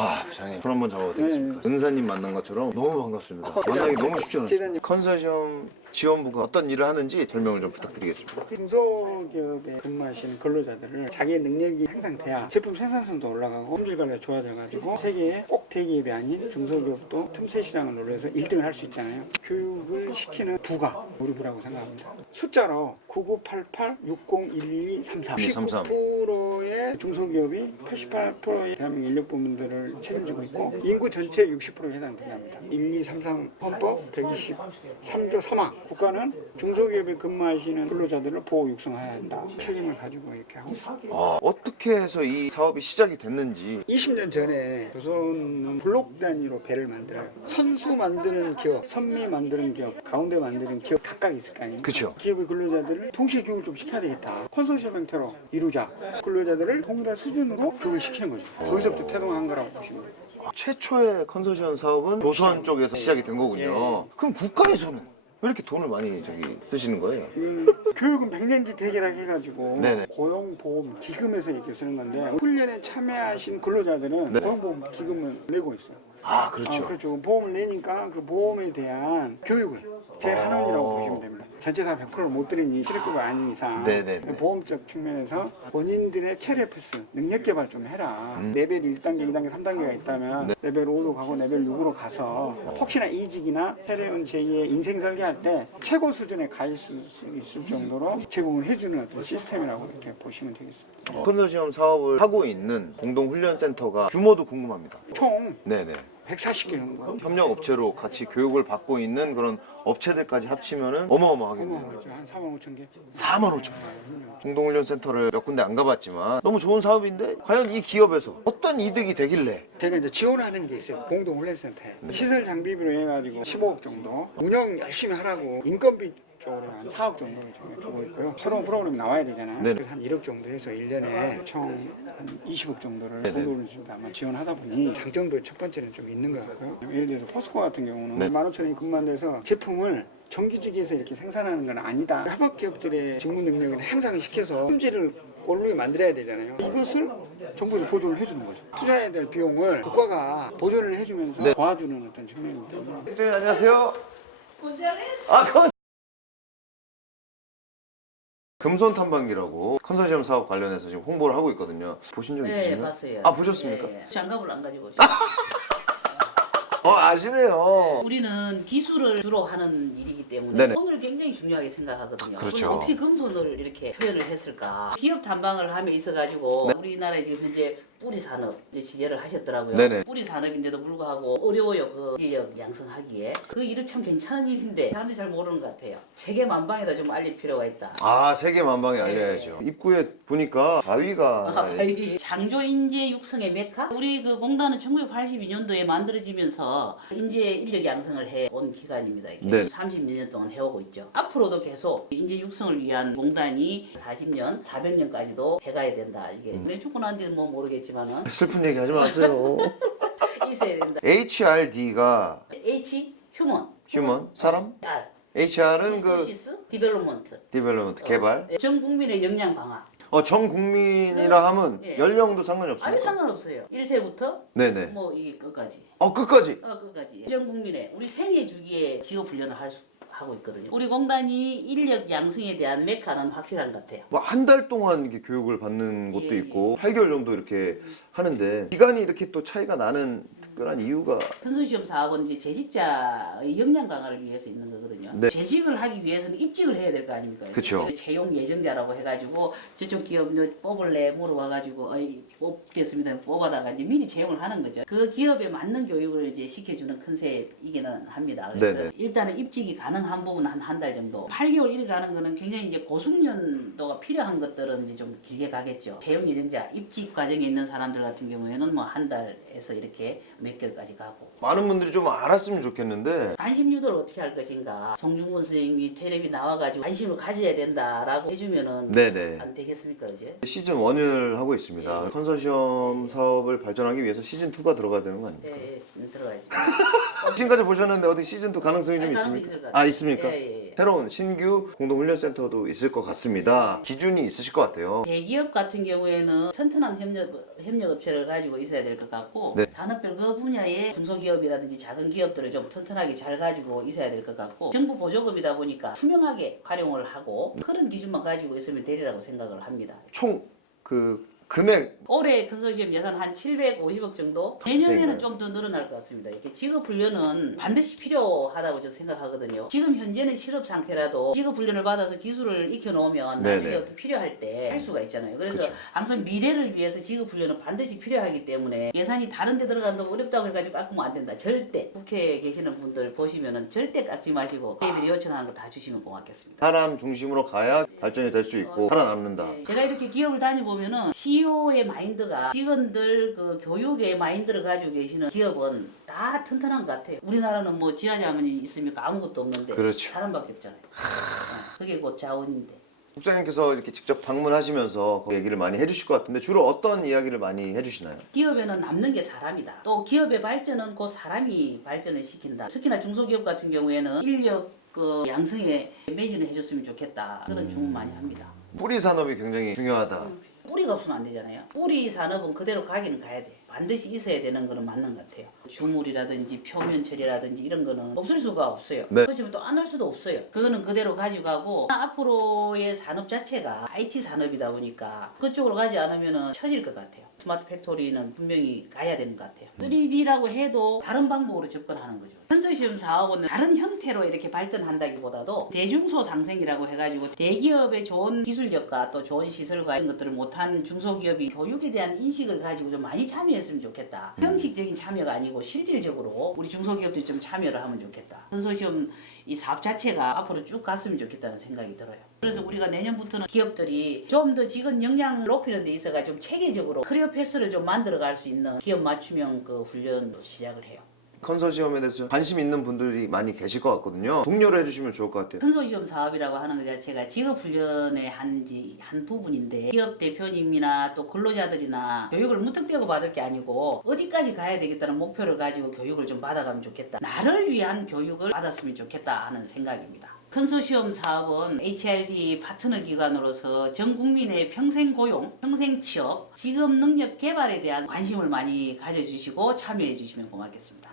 아, 부장님 손 한번 잡아도 되겠습니까? 은사님 만난 것처럼 너무 반갑습니다. 만나기 너무 쉽지 않았어요. 컨소시엄 지원부가 어떤 일을 하는지 설명을 좀 부탁드리겠습니다. 중소기업에 근무하시는 근로자들을 자기의 능력이 향상돼야 제품 생산성도 올라가고 품질 관리가 좋아져가지고 세계의 꼭 대기업이 아닌 중소기업도 틈새 시장을 노려서 1등을 할 수 있잖아요. 교육을 시키는 부가 우리 부라고 생각합니다. 숫자로 9988-601233 19%의 중소기업이 88%의 대한민국 인력 부문들을 책임지고 있고 인구 전체 60%에 해당됩니다. 1233 헌법 123조 3항 국가는 중소기업에 근무하시는 근로자들을 보호 육성해야 한다. 책임을 가지고 이렇게 하고 있습니다. 어떻게 해서 이 사업이 시작이 됐는지 20년 전에 조선은 블록 단위로 배를 만들어요. 선수 만드는 기업, 선미 만드는 기업, 가운데 만드는 기업 각각 있을 거 아니에요. 그쵸. 기업의 근로자들을 동시에 교육을 좀 시켜야 되겠다. 컨소시엄 형태로 이루자. 근로자들을 동일한 수준으로 교육을 시키는 거죠. 거기서부터 태동한 거라고 보시면 돼요. 최초의 컨소시엄 사업은 조선 쪽에서 시작이 된 거군요. 그럼 국가에서는 왜 이렇게 돈을 많이 쓰시는 거예요? 교육은 백년지 대계rak 해가지고 네네. 고용보험 기금에서 이렇게 쓰는 건데 훈련에 참여하신 근로자들은 네. 고용보험 기금을 내고 있어요. 아, 그렇죠. 그렇죠. 보험을 내니까 그 보험에 대한 교육을 제 한원이라고 보시면 됩니다. 전체 다 100%를 못 드리니 실업급여 아닌 이상 네네네. 보험적 측면에서 본인들의 캐리어 패스, 능력 개발 좀 해라. 레벨 1단계, 2단계, 3단계가 있다면 레벨 5로 가고 레벨 6으로 가서 혹시나 이직이나 새로운 제2의 인생 설계할 때 최고 수준에 가 있을 수 있을 정도로 제공을 해주는 어떤 시스템이라고 이렇게 보시면 되겠습니다. 컨소시엄 사업을 하고 있는 공동훈련센터가 규모도 궁금합니다. 총 네네. 140개 정도. 협력 업체로 같이 교육을 받고 있는 그런 업체들까지 합치면은 어마어마하겠네요. 한 4만 5천 개. 4만 5천. 공동훈련센터를 몇 군데 안 가봤지만 너무 좋은 사업인데 과연 이 기업에서 어떤 이득이 되길래? 제가 이제 지원하는 게 있어요. 공동훈련센터에. 시설 장비비로 해가지고 15억 정도. 운영 열심히 하라고 인건비 쪽으로 한 4억 정도를 저희가 주고 있고요. 새로운 프로그램이 나와야 되잖아요. 네네. 그래서 한 1억 정도 해서 1년에 총 한 20억 정도를 네네. 공동훈련센터 아마 지원하다 보니 장점도 첫 번째는 좀 있는 것 같고요. 예를 들어서 포스코 같은 경우는 네. 15,000원이 근무한 데서 제품을 정규직에서 이렇게 생산하는 건 아니다. 협업기업들의 직무 능력을 향상을 시켜서 품질을 올르게 만들어야 되잖아요. 이것을 정부에서 보조를 해주는 거죠. 투자해야 될 비용을 국가가 보조를 해주면서 네. 도와주는 어떤 측면이기 때문에. 선생님 안녕하세요. 곤잘레스. 금손 탐방기라고 컨소시엄 사업 관련해서 지금 홍보를 하고 있거든요. 보신 적 네, 있으신가요? 봤어요. 아, 보셨습니까? 예, 예. 장갑을 안 가지고 오죠. 아시네요. 우리는 기술을 주로 하는 일이기 때문에 네네. 손을 굉장히 중요하게 생각하거든요. 그렇죠. 그럼 어떻게 금손을 이렇게 표현을 했을까? 기업 탐방을 함에 있어가지고 우리나라에 지금 현재 뿌리 산업 이제 지재를 하셨더라고요. 네네. 뿌리 산업인데도 불구하고 어려워요. 그 인력 양성하기에 그 일은 참 괜찮은 일인데 사람들이 잘 모르는 것 같아요. 세계 만방에다 좀 알릴 필요가 있다. 아, 세계 만방에 알려야죠. 입구에 보니까 바위가 이 장조 인재 육성의 메카? 우리 그 공단은 1982년도에 만들어지면서 인재 인력 양성을 해 온 기관입니다. 이게 네. 30년 동안 해오고 있죠. 앞으로도 계속 인재 육성을 위한 공단이 40년, 400년까지도 해가야 된다. 이게 왜 죽고 난 뒤는 뭐 모르겠지만은 슬픈 얘기 하지 마세요. 있어야 된다. HRD가 H 휴먼, 휴먼 사람? R HR은 그 리소시스 디벨롭먼트. 디벨롭먼트 개발. 전 국민의 역량 강화. 전 국민이라 하면 예. 연령도 상관이 아니 없습니까? 상관없어요. 1세부터 네네. 뭐 이 끝까지. 끝까지. 끝까지. 전 국민의 우리 생애 주기에 직업 훈련을 하고 있거든요. 우리 공단이 인력 양성에 대한 메카는 확실한 것 같아요. 뭐 한 달 동안 이렇게 교육을 받는 곳도 예. 있고 8개월 정도 이렇게 하는데 기간이 이렇게 또 차이가 나는 특별한 이유가 컨소시엄 사업은 이제 재직자의 역량 강화를 위해서 있는 거거든요. 네. 재직을 하기 위해서는 입직을 해야 될 거 아닙니까? 그쵸. 채용 예정자라고 해가지고 저쪽 기업 너 뽑을래 물어와가지고 뽑겠습니다 뽑아다가 이제 미리 채용을 하는 거죠. 그 기업에 맞는 교육을 이제 시켜주는 컨셉이기는 합니다. 그래서 네네. 일단은 입직이 가능한 부분은 한 달 정도. 8개월 이렇게 가는 거는 굉장히 이제 고숙련도가 필요한 것들은 이제 좀 길게 가겠죠. 채용 예정자 입직 과정에 있는 사람들 같은 경우에는 뭐 한 달에서 이렇게 몇 개월까지 가고. 많은 분들이 좀 알았으면 좋겠는데 관심 유도를 어떻게 할 것인가. 송중근 선생님이 텔레비 나와가지고 관심을 가져야 된다라고 해주면은 네네. 안 되겠습니까 이제? 시즌 1을 하고 있습니다. 컨소시엄 사업을 발전하기 위해서 시즌 2가 들어가야 되는 거 아닙니까? 예, 들어가야지. 지금까지 보셨는데 어디 시즌 2 가능성이 좀 가능성이 있습니까? 있을 것 같아요. 있습니까? 예. 새로운 신규 공동훈련센터도 있을 것 같습니다. 기준이 있으실 것 같아요. 대기업 같은 경우에는 튼튼한 협력업체를 가지고 있어야 될 것 같고 네. 산업별 그 분야의 중소기업이라든지 작은 기업들을 좀 튼튼하게 잘 가지고 있어야 될 것 같고 정부 보조금이다 보니까 투명하게 활용을 하고 그런 기준만 가지고 있으면 되리라고 생각을 합니다. 총 그 금액 올해 컨소시엄 예산 한 750억 정도? 내년에는 좀 더 늘어날 것 같습니다. 이렇게 직업훈련은 반드시 필요하다고 저는 생각하거든요. 지금 현재는 실업 상태라도 직업훈련을 받아서 기술을 익혀놓으면 나중에 네네. 어떤 필요할 때 할 수가 있잖아요. 그래서 그쵸. 항상 미래를 위해서 직업훈련은 반드시 필요하기 때문에 예산이 다른 데 들어간다고 어렵다고 해가지고 깎으면 안 된다. 절대 국회에 계시는 분들 보시면은 절대 깎지 마시고 저희들이 요청하는 거 다 주시면 고맙겠습니다. 사람 중심으로 가야 발전이 될 수 있고 살아남는다. 네, 제가 이렇게 기업을 다녀보면은 CEO의 마인드가 직원들 그 교육의 마인드를 가지고 계시는 기업은 다 튼튼한 것 같아요. 우리나라는 뭐 지하자원이 있습니까? 아무것도 없는데 그렇죠. 사람밖에 없잖아요. 그게 곧 자원인데. 국장님께서 이렇게 직접 방문하시면서 그 얘기를 많이 해주실 것 같은데 주로 어떤 이야기를 많이 해주시나요? 기업에는 남는 게 사람이다. 또 기업의 발전은 곧 사람이 발전을 시킨다. 특히나 중소기업 같은 경우에는 인력 그 양성에 매진을 해줬으면 좋겠다. 그런 주문 많이 합니다. 뿌리 산업이 굉장히 중요하다. 뿌리가 없으면 안 되잖아요. 뿌리 산업은 그대로 가기는 가야 돼. 반드시 있어야 되는 거는 맞는 것 같아요. 주물이라든지 표면 처리라든지 이런 거는 없을 수가 없어요. 네. 그렇지만 또 안 할 수도 없어요. 그거는 그대로 가져가고 앞으로의 산업 자체가 IT 산업이다 보니까 그쪽으로 가지 않으면 처질 것 같아요. 스마트 팩토리는 분명히 가야 되는 것 같아요. 3D라고 해도 다른 방법으로 접근하는 거죠. 컨소시엄 사업은 다른 형태로 이렇게 발전한다기보다도 대중소 상생이라고 해가지고 대기업의 좋은 기술력과 또 좋은 시설과 이런 것들을 못한 중소기업이 교육에 대한 인식을 가지고 좀 많이 참여했으면 좋겠다. 형식적인 참여가 아니고 실질적으로 우리 중소기업들이 좀 참여를 하면 좋겠다. 컨소시엄 이 사업 자체가 앞으로 쭉 갔으면 좋겠다는 생각이 들어요. 그래서 우리가 내년부터는 기업들이 좀 더 직원 역량을 높이는 데 있어가 좀 체계적으로 커리어 패스를 좀 만들어 갈 수 있는 기업 맞춤형 그 훈련도 시작을 해요. 컨소시엄에 대해서 관심 있는 분들이 많이 계실 것 같거든요. 독려를 해주시면 좋을 것 같아요. 컨소시엄 사업이라고 하는 것 자체가 직업훈련의 한 부분인데 기업 대표님이나 또 근로자들이나 교육을 무턱대고 받을 게 아니고 어디까지 가야 되겠다는 목표를 가지고 교육을 좀 받아가면 좋겠다. 나를 위한 교육을 받았으면 좋겠다 하는 생각입니다. 컨소시엄 사업은 HRD 파트너 기관으로서 전 국민의 평생 고용, 평생 취업, 직업 능력 개발에 대한 관심을 많이 가져주시고 참여해 주시면 고맙겠습니다.